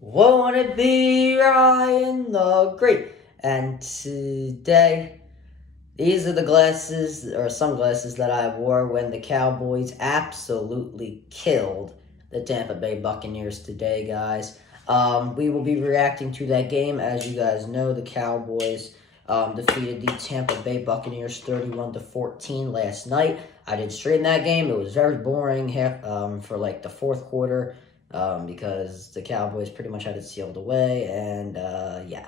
Won't it be Ryan the Great? And today, these are the glasses or sunglasses that I wore when the Cowboys absolutely killed the Tampa Bay Buccaneers today, guys. We will be reacting to that game. As you guys know, the Cowboys defeated the Tampa Bay Buccaneers 31-14 last night. I did stream that game. It was very boring for like the fourth quarter because the Cowboys pretty much had it sealed away. And yeah.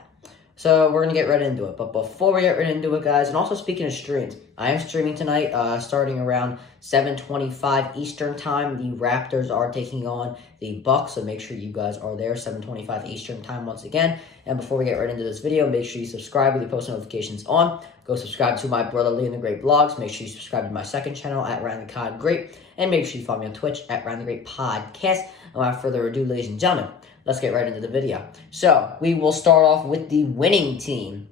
So we're going to get right into it. But before we get right into it, guys, and also speaking of streams, I am streaming tonight starting around 7:25 Eastern Time. The Raptors are taking on the Bucks, so make sure you guys are there, 7:25 Eastern Time once again. And before we get right into this video, make sure you subscribe with the post notifications on. Go subscribe to my brother Lee and the Great Vlogs. Make sure you subscribe to my second channel at Ryan the Cod Great. And make sure you follow me on Twitch at Ryan the Great Podcast. And without further ado, ladies and gentlemen, let's get right into the video. So, we will start off with the winning team,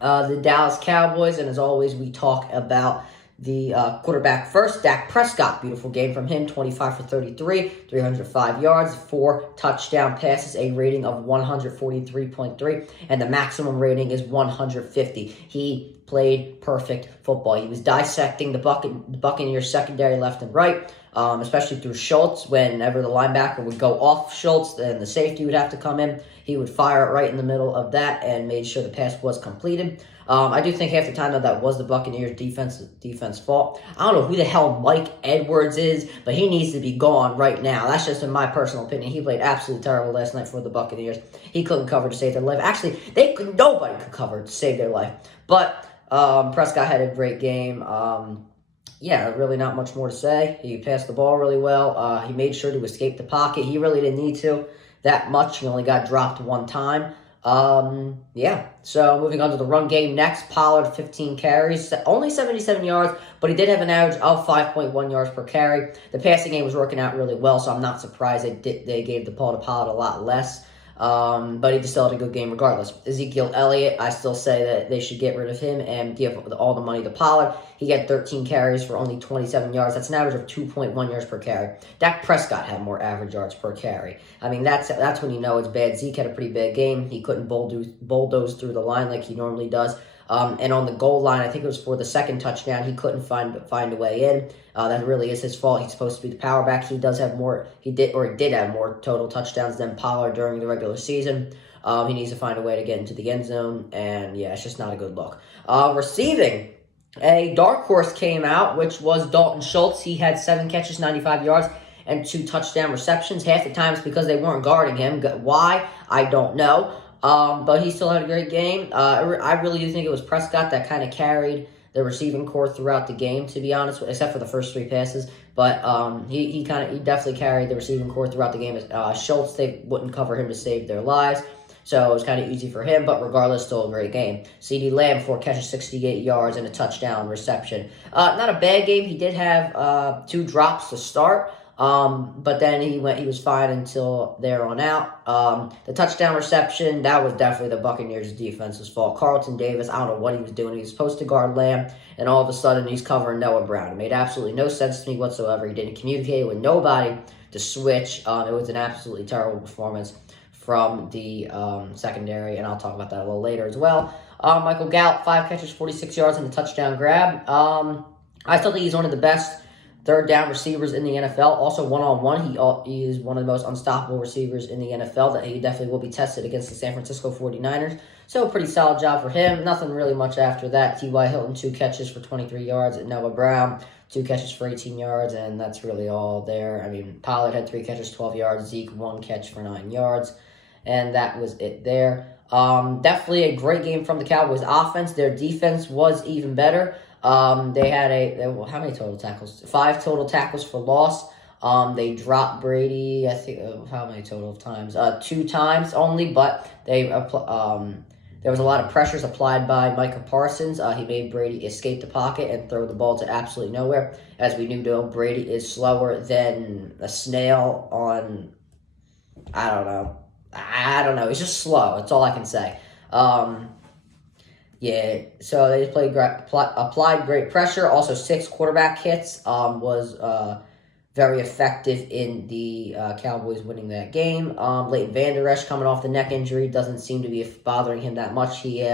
the Dallas Cowboys, and as always, we talk about the quarterback first, Dak Prescott. Beautiful game from him, 25 for 33, 305 yards, 4 touchdown passes, a rating of 143.3, and the maximum rating is 150. He played perfect football. He was dissecting the Buccaneers secondary left and right, especially through Schultz. Whenever the linebacker would go off Schultz, then the safety would have to come in. He would fire it right in the middle of that and made sure the pass was completed. I do think half the time that was the Buccaneers' defense fault. I don't know who the hell Mike Edwards is, but he needs to be gone right now. That's just in my personal opinion. He played absolutely terrible last night for the Buccaneers. He couldn't cover to save their life. Actually, nobody could cover to save their life. But Prescott had a great game. Yeah, really not much more to say. He passed the ball really well. He made sure to escape the pocket. He really didn't need to that much. He only got dropped one time. Yeah, so moving on to the run game next. Pollard, 15 carries, only 77 yards, but he did have an average of 5.1 yards per carry. The passing game was working out really well, so I'm not surprised they gave the ball to Pollard a lot less. But he still had a good game regardless. Ezekiel Elliott, I still say that they should get rid of him and give all the money to Pollard. He had 13 carries for only 27 yards. That's an average of 2.1 yards per carry. Dak Prescott had more average yards per carry. I mean, that's when you know it's bad. Zeke had a pretty bad game. He couldn't bulldoze through the line like he normally does. And on the goal line, I think it was for the second touchdown, he couldn't find a way in. That really is his fault. He's supposed to be the power back. He did have more total touchdowns than Pollard during the regular season. He needs to find a way to get into the end zone, and yeah, it's just not a good look. Receiving, a dark horse came out, which was Dalton Schultz. He had 7 catches, 95 yards, and 2 touchdown receptions. Half the times because they weren't guarding him. Why? I don't know. But he still had a great game. I really do think it was Prescott that kind of carried the receiving corps throughout the game, to be honest, except for the first 3 passes. But he definitely carried the receiving corps throughout the game. Schultz, they wouldn't cover him to save their lives, so it was kind of easy for him. But regardless, still a great game. CeeDee Lamb, 4 catches, 68 yards, and a touchdown reception. Not a bad game. He did have 2 drops to start. But then he was fine until there on out. The touchdown reception, that was definitely the Buccaneers' defense's fault. Carlton Davis, I don't know what he was doing. He was supposed to guard Lamb, and all of a sudden he's covering Noah Brown. It made absolutely no sense to me whatsoever. He didn't communicate with nobody to switch. It was an absolutely terrible performance from the secondary, and I'll talk about that a little later as well. Michael Gallup, 5 catches, 46 yards, and a touchdown grab. I still think he's one of the best third down receivers in the NFL. Also, one-on-one, he is one of the most unstoppable receivers in the NFL. That he definitely will be tested against the San Francisco 49ers. So, a pretty solid job for him. Nothing really much after that. T.Y. Hilton, 2 catches for 23 yards. And Noah Brown, 2 catches for 18 yards. And that's really all there. I mean, Pollard had 3 catches, 12 yards. Zeke, 1 catch for 9 yards. And that was it there. Definitely a great game from the Cowboys offense. Their defense was even better. They had how many total tackles? 5 total tackles for loss. They dropped Brady, I think, how many total times? 2 times only, but there was a lot of pressures applied by Micah Parsons. He made Brady escape the pocket and throw the ball to absolutely nowhere. As we knew, though, Brady is slower than a snail on, I don't know. He's just slow. That's all I can say. Yeah, so they applied great pressure. Also, 6 quarterback hits was very effective in the Cowboys winning that game. Leighton Vander Esch coming off the neck injury doesn't seem to be bothering him that much. He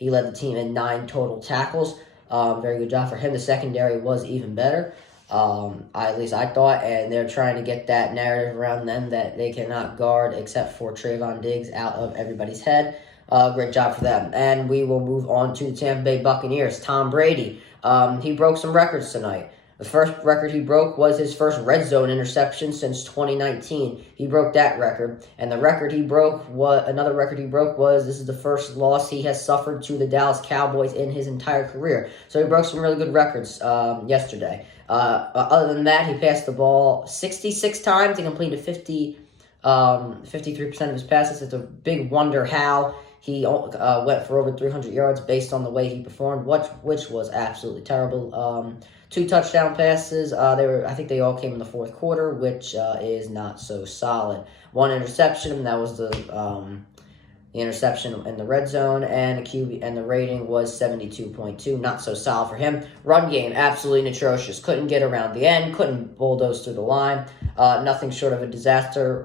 led the team in 9 total tackles. Very good job for him. The secondary was even better. At least I thought, and they're trying to get that narrative around them that they cannot guard except for Trayvon Diggs out of everybody's head. Great job for them. And we will move on to the Tampa Bay Buccaneers. Tom Brady, he broke some records tonight. The first record he broke was his first red zone interception since 2019. He broke that record. And the record he broke, this is the first loss he has suffered to the Dallas Cowboys in his entire career. So he broke some really good records yesterday. Other than that, he passed the ball 66 times and completed 53% of his passes. It's a big wonder how he went for over 300 yards based on the way he performed, which was absolutely terrible. 2 touchdown passes. I think they all came in the fourth quarter, which is not so solid. 1 interception. That was the interception in the red zone, and the rating was 72.2. Not so solid for him. Run game, absolutely atrocious. Couldn't get around the end. Couldn't bulldoze through the line. Nothing short of a disaster.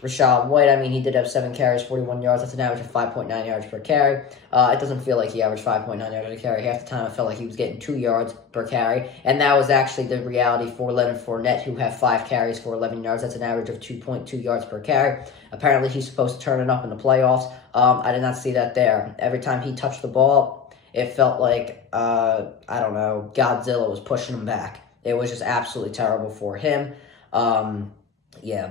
Rachaad White, he did have 7 carries, 41 yards. That's an average of 5.9 yards per carry. It doesn't feel like he averaged 5.9 yards per carry. Half the time, I felt like he was getting 2 yards per carry. And that was actually the reality for Leonard Fournette, who had 5 carries for 11 yards. That's an average of 2.2 yards per carry. Apparently, he's supposed to turn it up in the playoffs. I did not see that there. Every time he touched the ball, it felt like, Godzilla was pushing him back. It was just absolutely terrible for him.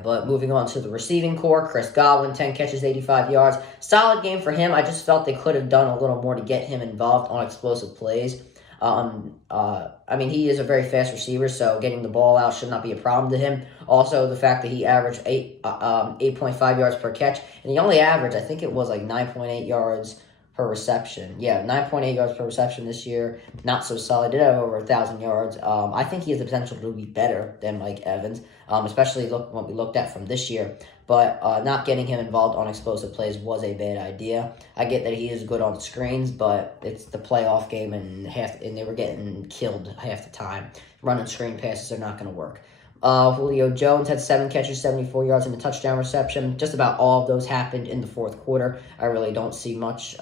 But moving on to the receiving core, Chris Godwin, 10 catches, 85 yards. Solid game for him. I just felt they could have done a little more to get him involved on explosive plays. He is a very fast receiver, so getting the ball out should not be a problem to him. Also, the fact that he averaged 8.5 yards per catch, and he only averaged, I think it was like 9.8 yards per reception. 9.8 yards per reception this year. Not so solid. Did have over 1,000 yards. I think he has the potential to be better than Mike Evans, especially what we looked at from this year. But not getting him involved on explosive plays was a bad idea. I get that he is good on screens, but it's the playoff game, and they were getting killed half the time. Running screen passes are not going to work. Julio Jones had 7 catches, 74 yards, and a touchdown reception. Just about all of those happened in the fourth quarter. I really don't see much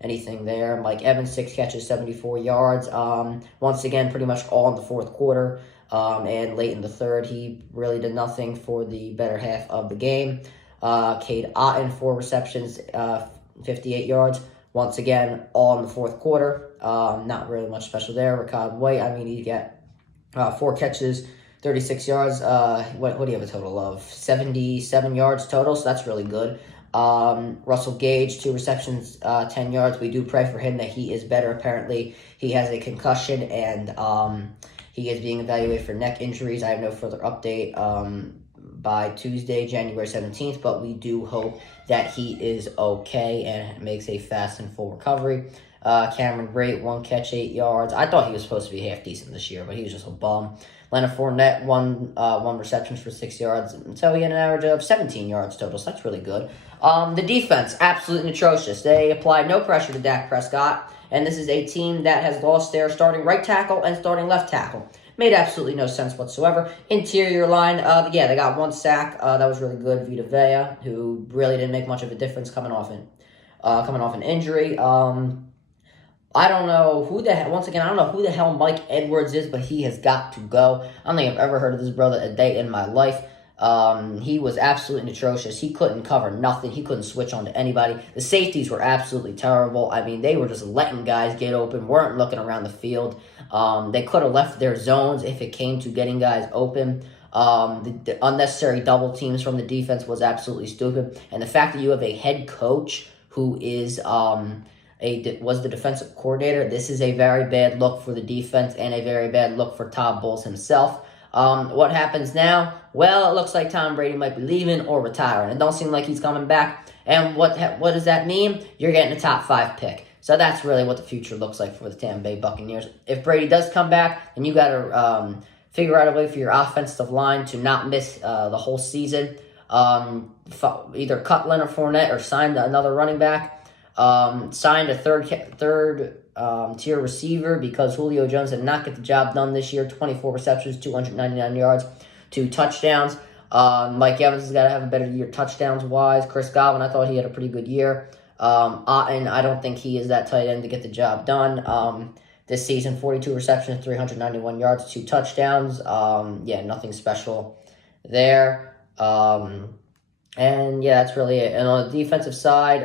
anything there. Mike Evans, 6 catches, 74 yards. Once again, pretty much all in the fourth quarter. And late in the third, he really did nothing for the better half of the game. Cade Otton, 4 receptions, 58 yards. Once again, all in the fourth quarter. Not really much special there. Rachaad White, he got 4 catches, 36 yards. What do you have a total of? 77 yards total, so that's really good. Russell Gage, 2 receptions, 10 yards. We do pray for him that he is better. Apparently, he has a concussion, and he is being evaluated for neck injuries. I have no further update by Tuesday, January 17th, but we do hope that he is okay and makes a fast and full recovery. Cameron Brate, 1 catch, 8 yards. I thought he was supposed to be half decent this year, but he was just a bum. Leonard Fournette, 1 reception for 6 yards. So he had an average of 17 yards total, so that's really good. The defense, absolutely atrocious. They applied no pressure to Dak Prescott, and this is a team that has lost their starting right tackle and starting left tackle. Made absolutely no sense whatsoever. Interior line, they got 1 sack. That was really good. Vita Vea, who really didn't make much of a difference coming off an injury. I don't know who the hell Mike Edwards is, but he has got to go. I don't think I've ever heard of this brother a day in my life. He was absolutely atrocious. He couldn't cover nothing. He couldn't switch on to anybody. The safeties were absolutely terrible. They were just letting guys get open, weren't looking around the field. They could have left their zones if it came to getting guys open. The unnecessary double teams from the defense was absolutely stupid. And the fact that you have a head coach who is was the defensive coordinator, this is a very bad look for the defense and a very bad look for Todd Bowles himself. What happens now? Well, it looks like Tom Brady might be leaving or retiring. It don't seem like he's coming back. And what does that mean? You're getting a top 5 pick. So that's really what the future looks like for the Tampa Bay Buccaneers. If Brady does come back, then you got to figure out a way for your offensive line to not miss the whole season. Either cut Leonard Fournette or sign another running back. Signed a third tier receiver because Julio Jones did not get the job done this year. 24 receptions, 299 yards, 2 touchdowns. Mike Evans has got to have a better year touchdowns-wise. Chris Godwin, I thought he had a pretty good year. Otten, I don't think he is that tight end to get the job done. This season, 42 receptions, 391 yards, 2 touchdowns. Nothing special there. And yeah, that's really it. And on the defensive side,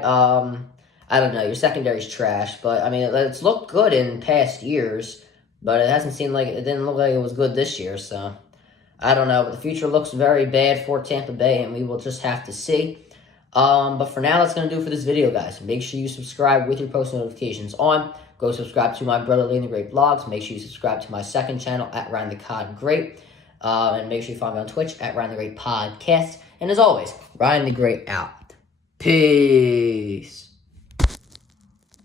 I don't know. Your secondary's trash, but I mean, it's looked good in past years, but it didn't look like it was good this year. So I don't know. But the future looks very bad for Tampa Bay, and we will just have to see. But for now, that's going to do it for this video, guys. Make sure you subscribe with your post notifications on. Go subscribe to my Brotherly and the Great vlogs. Make sure you subscribe to my second channel at Ryan the Cod Great. And make sure you follow me on Twitch at Ryan the Great Podcast. And as always, Ryan the Great out. Peace.